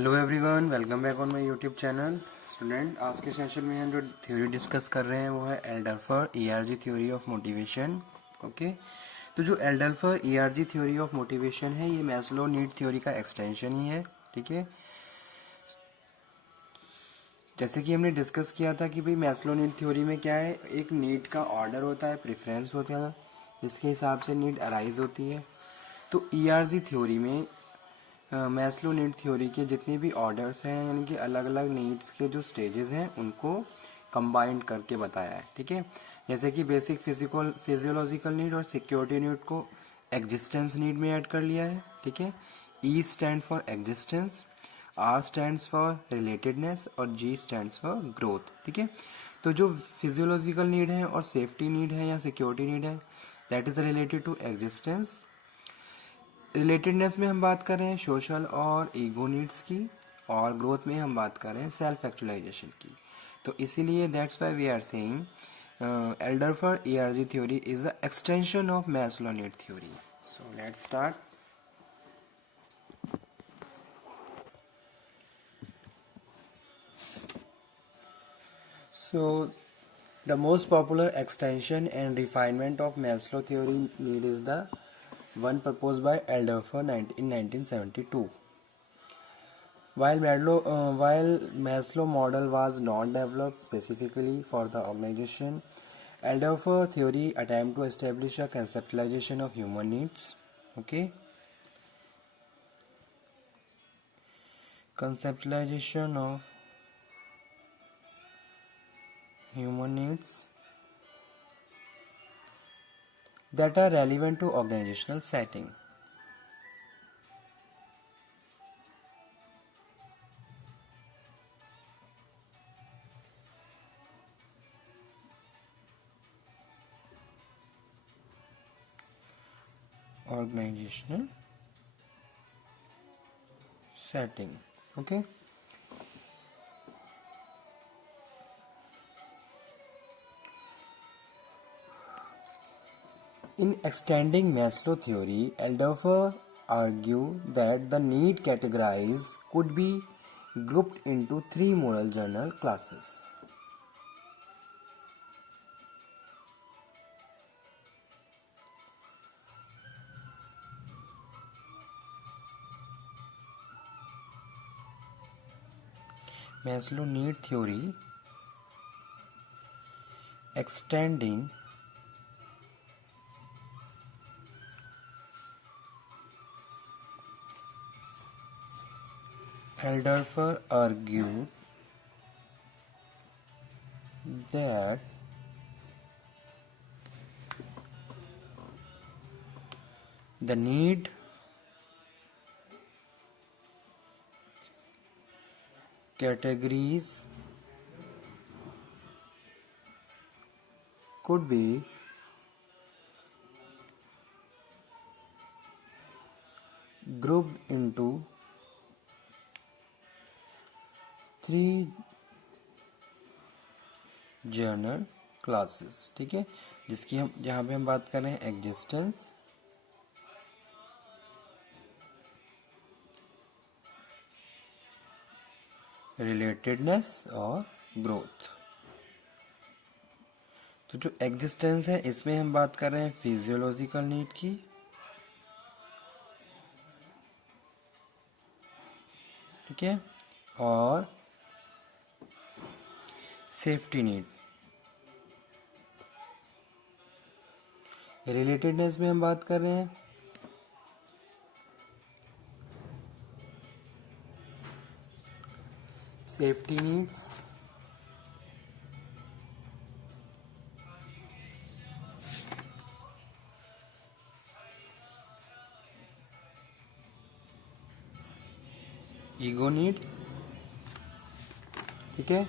Hello everyone, welcome back on my YouTube channel. Student, आज के session में हम जो थ्योरी डिस्कस कर रहे हैं वो है Alderfer ERG theory of motivation. Okay, तो जो Alderfer ERG theory of motivation है ये मैस्लो नीड थ्योरी का एक्सटेंशन ही है। ठीक है, जैसे कि हमने डिस्कस किया था कि भाई मैस्लो नीड थ्योरी में क्या है, एक नीड का ऑर्डर होता है, प्रेफरेंस होता है, जिसके हिसाब से नीड अराइज होती है। तो ईआरजी थ्योरी में मैस्लो नीड थ्योरी के जितने भी ऑर्डर्स हैं, यानी कि अलग अलग नीड्स के जो स्टेजेस हैं उनको कंबाइंड करके बताया है। ठीक है, जैसे कि बेसिक फिजियोलॉजिकल नीड और सिक्योरिटी नीड को एग्जिस्टेंस नीड में ऐड कर लिया है। ठीक है, E stand for existence, R stands for relatedness और जी स्टैंड्स फॉर ग्रोथ। ठीक है, तो जो फिजियोलॉजिकल नीड है और सेफ्टी नीड है या सिक्योरिटी नीड है, that is related to existence. Relatedness में हम बात कर रहे हैं सोशल और ईगो नीड्स की, और ग्रोथ में हम बात कर रहे हैं सेल्फ एक्चुअलाइजेशन की। तो इसीलिए that's why we are saying Alderfer ERG theory is the extension of Maslow need theory. So let's start. So the most popular extension and refinement of Maslow theory need is the one proposed by Alderfer in 1972. While Maslow model was not developed specifically for the organization, Alderfer theory attempt to establish a conceptualization of human needs. Okay, conceptualization of human needs that are relevant to organizational setting. Organizational setting. Okay. In extending Maslow theory, Alderfer argued that the need categories could be grouped into three moral journal classes. Maslow need theory extending Alderfer argued that the need categories could be grouped into three journal classes. ठीक है, जिसकी हम जहाँ पे हम बात कर रहे हैं एग्जिस्टेंस, रिलेटेडनेस और ग्रोथ। तो जो एग्जिस्टेंस है इसमें हम बात कर रहे हैं फिजियोलॉजिकल नीड की, ठीक है, और सेफ्टी नीड। रिलेटेडनेस में हम बात कर रहे हैं सेफ्टी नीड्स, ईगो नीड, ठीक है,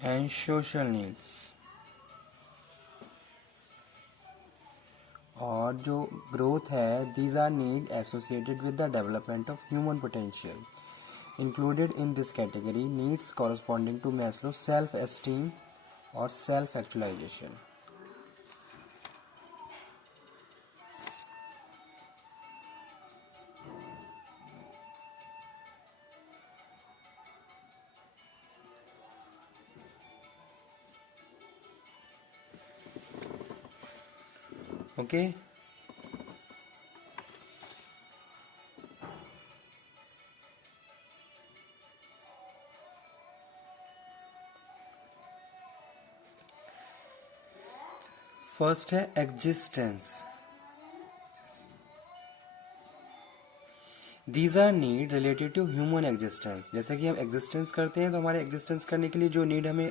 एंड सोशल नीड्स। और जो ग्रोथ है, these are need associated with the development of human potential. included in this category needs corresponding to Maslow's self-esteem or self-actualization. Okay. First है existence. These are need related to human existence. जैसे कि हम existence करते हैं तो हमारे existence करने के लिए जो नीड हमें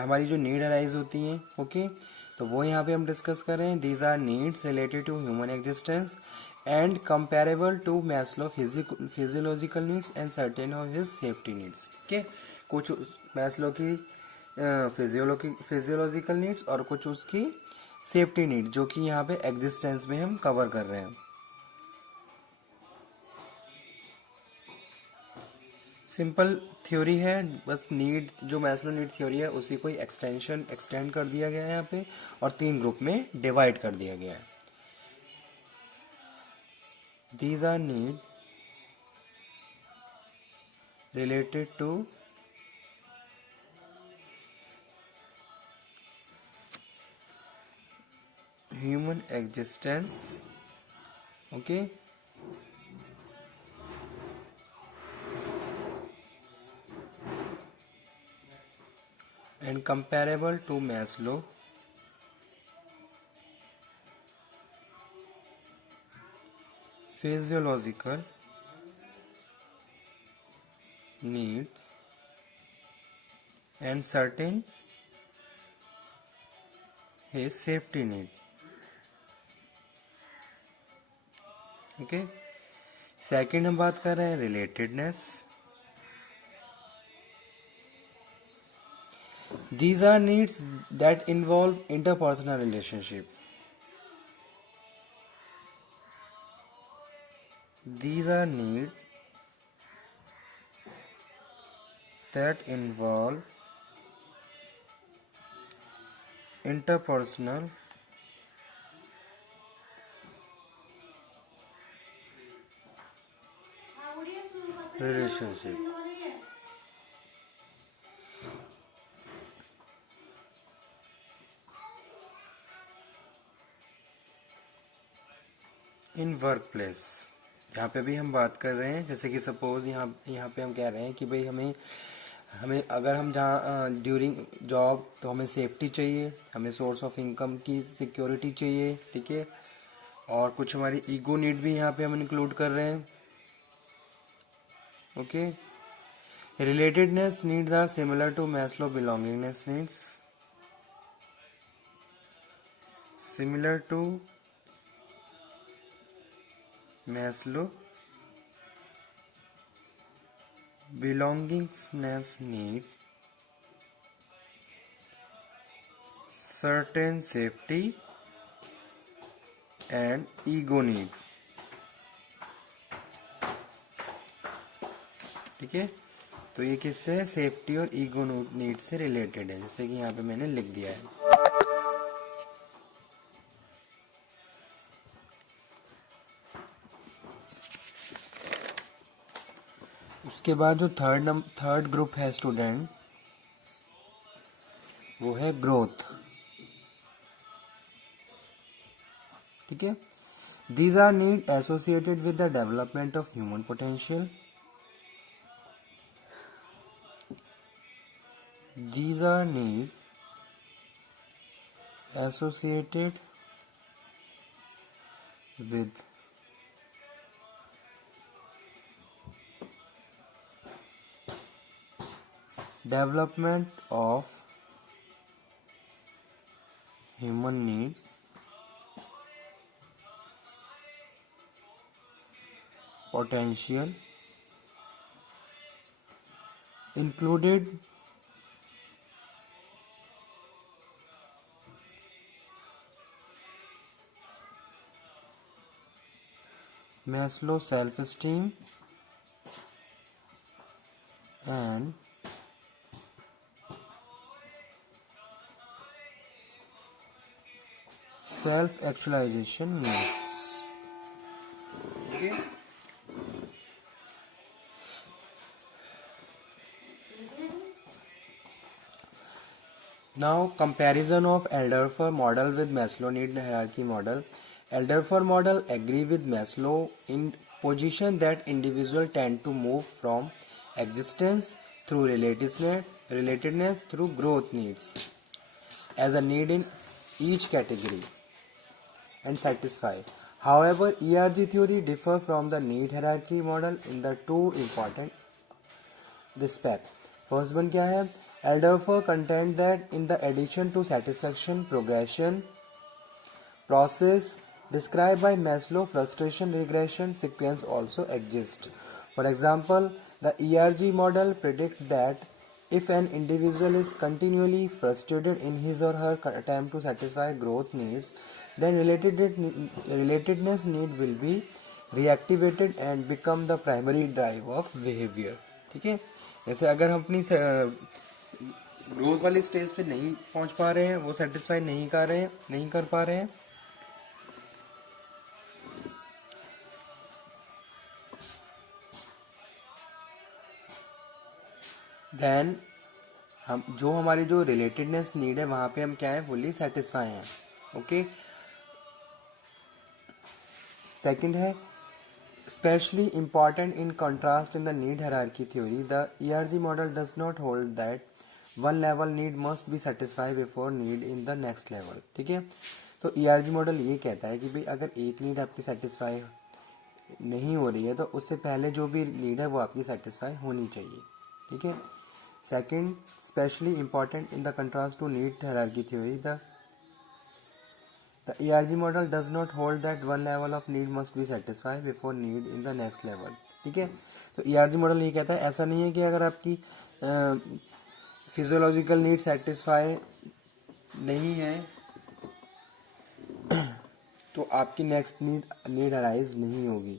हमारी जो नीड अराइज होती हैं, ओके, तो वो यहाँ पे हम डिस्कस कर रहे हैं. These are needs related to human existence and comparable to Maslow physiological needs and certain of his safety needs. ठीक है, कुछ मैस्लो की फिजियोलॉजिकल नीड्स और कुछ उसकी सेफ्टी नीड जो कि यहाँ पे एग्जिस्टेंस में हम कवर कर रहे हैं. सिंपल थ्योरी है, बस नीड जो मैस्लो नीड थ्योरी है उसी को एक्सटेंड कर दिया गया है यहाँ पे और 3 ग्रुप में डिवाइड कर दिया गया है. These are need related to human existence, okay, and comparable to Maslow physiological needs and certain his safety need. Okay, second हम बात कर रहे हैं relatedness. These are needs that involve interpersonal relationship. These are need that involve interpersonal relationship. In work place. यहाँ पे भी हम बात कर रहे हैं, जैसे कि सपोज यहाँ पे हम कह रहे हैं कि भाई हमें अगर हम जहाँ ड्यूरिंग जॉब तो हमें सेफ्टी चाहिए, हमें सोर्स ऑफ इनकम की सिक्योरिटी चाहिए. ठीक है, और कुछ हमारी ईगो नीड भी यहाँ पे हम इंक्लूड कर रहे हैं. Okay, relatedness needs are similar to Maslow belongingness needs. Similar to Maslow belongingness need, certain safety and ego need. ठीक है, तो ये किससे सेफ्टी और ईगो नीड से रिलेटेड है, जैसे कि यहाँ पे मैंने लिख दिया है. उसके बाद जो थर्ड ग्रुप है स्टूडेंट, वो है ग्रोथ. ठीक है, these are need associated with the development of human potential. These are needs associated with development of human need, potential, included Maslow self-esteem and self-actualization needs. Okay. Now, comparison of Alderfer model with Maslow need hierarchy model. Alderfer model agree with Maslow in position that individuals tend to move from existence through relatedness through growth needs as a need in each category and satisfy. However, ERG theory differ from the need hierarchy model in the two important respect. First one क्या है? Alderfer contend that in the addition to satisfaction progression process described by Maslow, frustration regression sequence also exists. For example, the ERG model predicts that if an individual is continually frustrated in his or her attempt to satisfy growth needs, then relatedness need will be reactivated and become the primary drive of behavior. ठीक है, जैसे अगर हम अपनी growth वाली stage पे नहीं पहुंच पा रहे हैं, वो सेटिस्फाई नहीं कर पा रहे हैं, देन हम जो हमारी जो रिलेटेडनेस नीड है वहां पे हम क्या है, फुल्ली सेटिस्फाई हैं. ओके. सेकंड है especially important in contrast in the need hierarchy theory, the ERG model does not hold that one level need must be satisfied before need in the next level. ठीक है, तो ERG model ये कहता है कि भाई अगर एक नीड आपकी सेटिस्फाई नहीं हो रही है तो उससे पहले जो भी नीड है वो आपकी सेटिस्फाई होनी चाहिए. ठीक है. Second, specially important in the contrast to need hierarchy theory, the ERG model does not hold that one level of need must be satisfied before need in the next level. ठीक है, तो ERG model ये कहता है ऐसा नहीं है कि अगर आपकी फिजियोलॉजिकल नीड सेटिस्फाई नहीं है तो आपकी नेक्स्ट नीड अराइज नहीं होगी.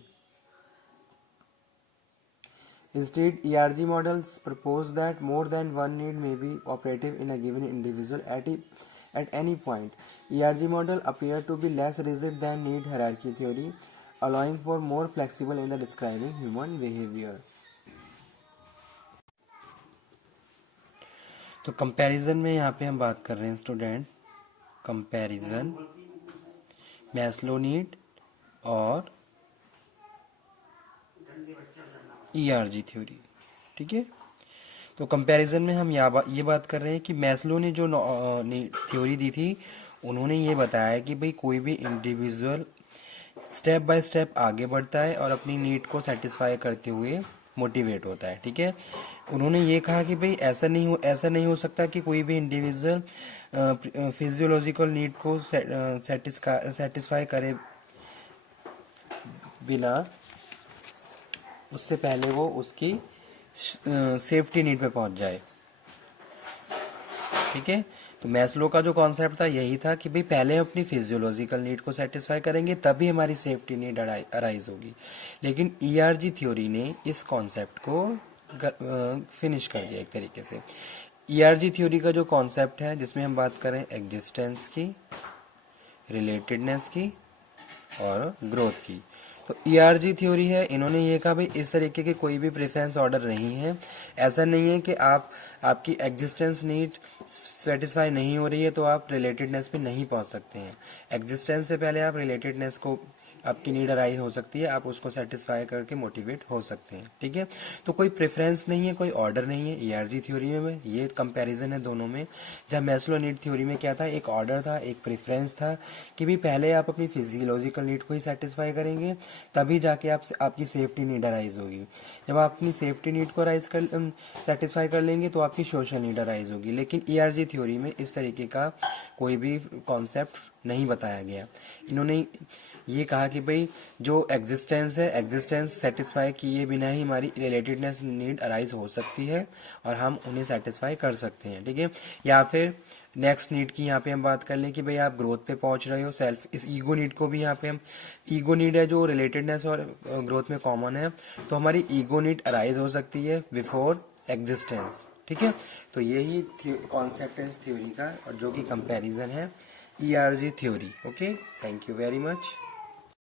Instead, ERG models propose that more than one need may be operative in a given individual at any point. ERG model appear to be less rigid than need hierarchy theory, allowing for more flexible in the describing human behavior. तो comparison में यहाँ पे हम बात कर रहे हैं student, comparison Maslow need और ERG थ्योरी. ठीक है, तो कंपैरिजन में हम ये बात कर रहे हैं कि मैस्लो ने जो थ्योरी दी थी उन्होंने ये बताया कि भाई कोई भी इंडिविजुअल स्टेप बाय स्टेप आगे बढ़ता है और अपनी नीड को सेटिस्फाई करते हुए मोटिवेट होता है. ठीक है, उन्होंने ये कहा कि भाई ऐसा नहीं हो सकता कि कोई भी इंडिविजुअल फिजियोलॉजिकल नीड को सेटिस्फाई करे बिना उससे पहले वो उसकी सेफ्टी नीड पे पहुंच जाए. ठीक है, तो मैस्लो का जो कॉन्सेप्ट था यही था कि भाई पहले अपनी फिजियोलॉजिकल नीड को सेटिस्फाई करेंगे तभी हमारी सेफ्टी नीड अराइज होगी. लेकिन ERG थ्योरी ने इस कॉन्सेप्ट को फिनिश कर दिया एक तरीके से. ERG थ्योरी का जो कॉन्सेप्ट है जिसमें हम बात करें एग्जिस्टेंस की, रिलेटेडनेस की और ग्रोथ की, तो ERG थ्योरी है, इन्होंने ये कहा भाई इस तरीके के कोई भी प्रेफरेंस ऑर्डर नहीं है. ऐसा नहीं है कि आपकी एग्जिस्टेंस नीड सेटिस्फाई नहीं हो रही है तो आप रिलेटेडनेस पे नहीं पहुंच सकते हैं. एग्जिस्टेंस से पहले आप रिलेटेडनेस को आपकी नीड अराइज हो सकती है, आप उसको सेटिस्फाई करके मोटिवेट हो सकते हैं. ठीक है, तो कोई प्रेफरेंस नहीं है, कोई ऑर्डर नहीं है ERG थ्योरी में. ये कंपैरिजन है दोनों में. जब मैस्लो नीड थ्योरी में क्या था, एक ऑर्डर था, एक प्रेफरेंस था कि भाई पहले आप अपनी फिजियोलॉजिकल नीड को ही सेटिस्फाई करेंगे तभी जाके आपकी सेफ्टी नीड अराइज होगी. जब आप अपनी सेफ्टी नीड को सेटिस्फाई कर लेंगे तो आपकी सोशल नीड अराइज होगी. लेकिन ERG थ्योरी में इस तरीके का कोई भी कॉन्सेप्ट नहीं बताया गया. इन्होंने ये कहा कि भाई जो एग्जिस्टेंस है, एग्जिस्टेंस सेटिस्फाई किए बिना ही हमारी रिलेटेडनेस नीड अराइज हो सकती है और हम उन्हें सेटिस्फाई कर सकते हैं. ठीक है, या फिर नेक्स्ट नीड की यहाँ पे हम बात कर लें कि भाई आप ग्रोथ पे पहुंच रहे हो, सेल्फ इस ईगो नीड को भी यहाँ पे हम, ईगो नीड है जो रिलेटेडनेस और ग्रोथ में कॉमन है, तो हमारी ईगो नीड अराइज हो सकती है बिफोर एग्जिस्टेंस। ठीक है, तो यही कॉन्सेप्ट है इस थ्योरी का, और जो कि कंपैरिजन है ERG theory. Okay, thank you very much.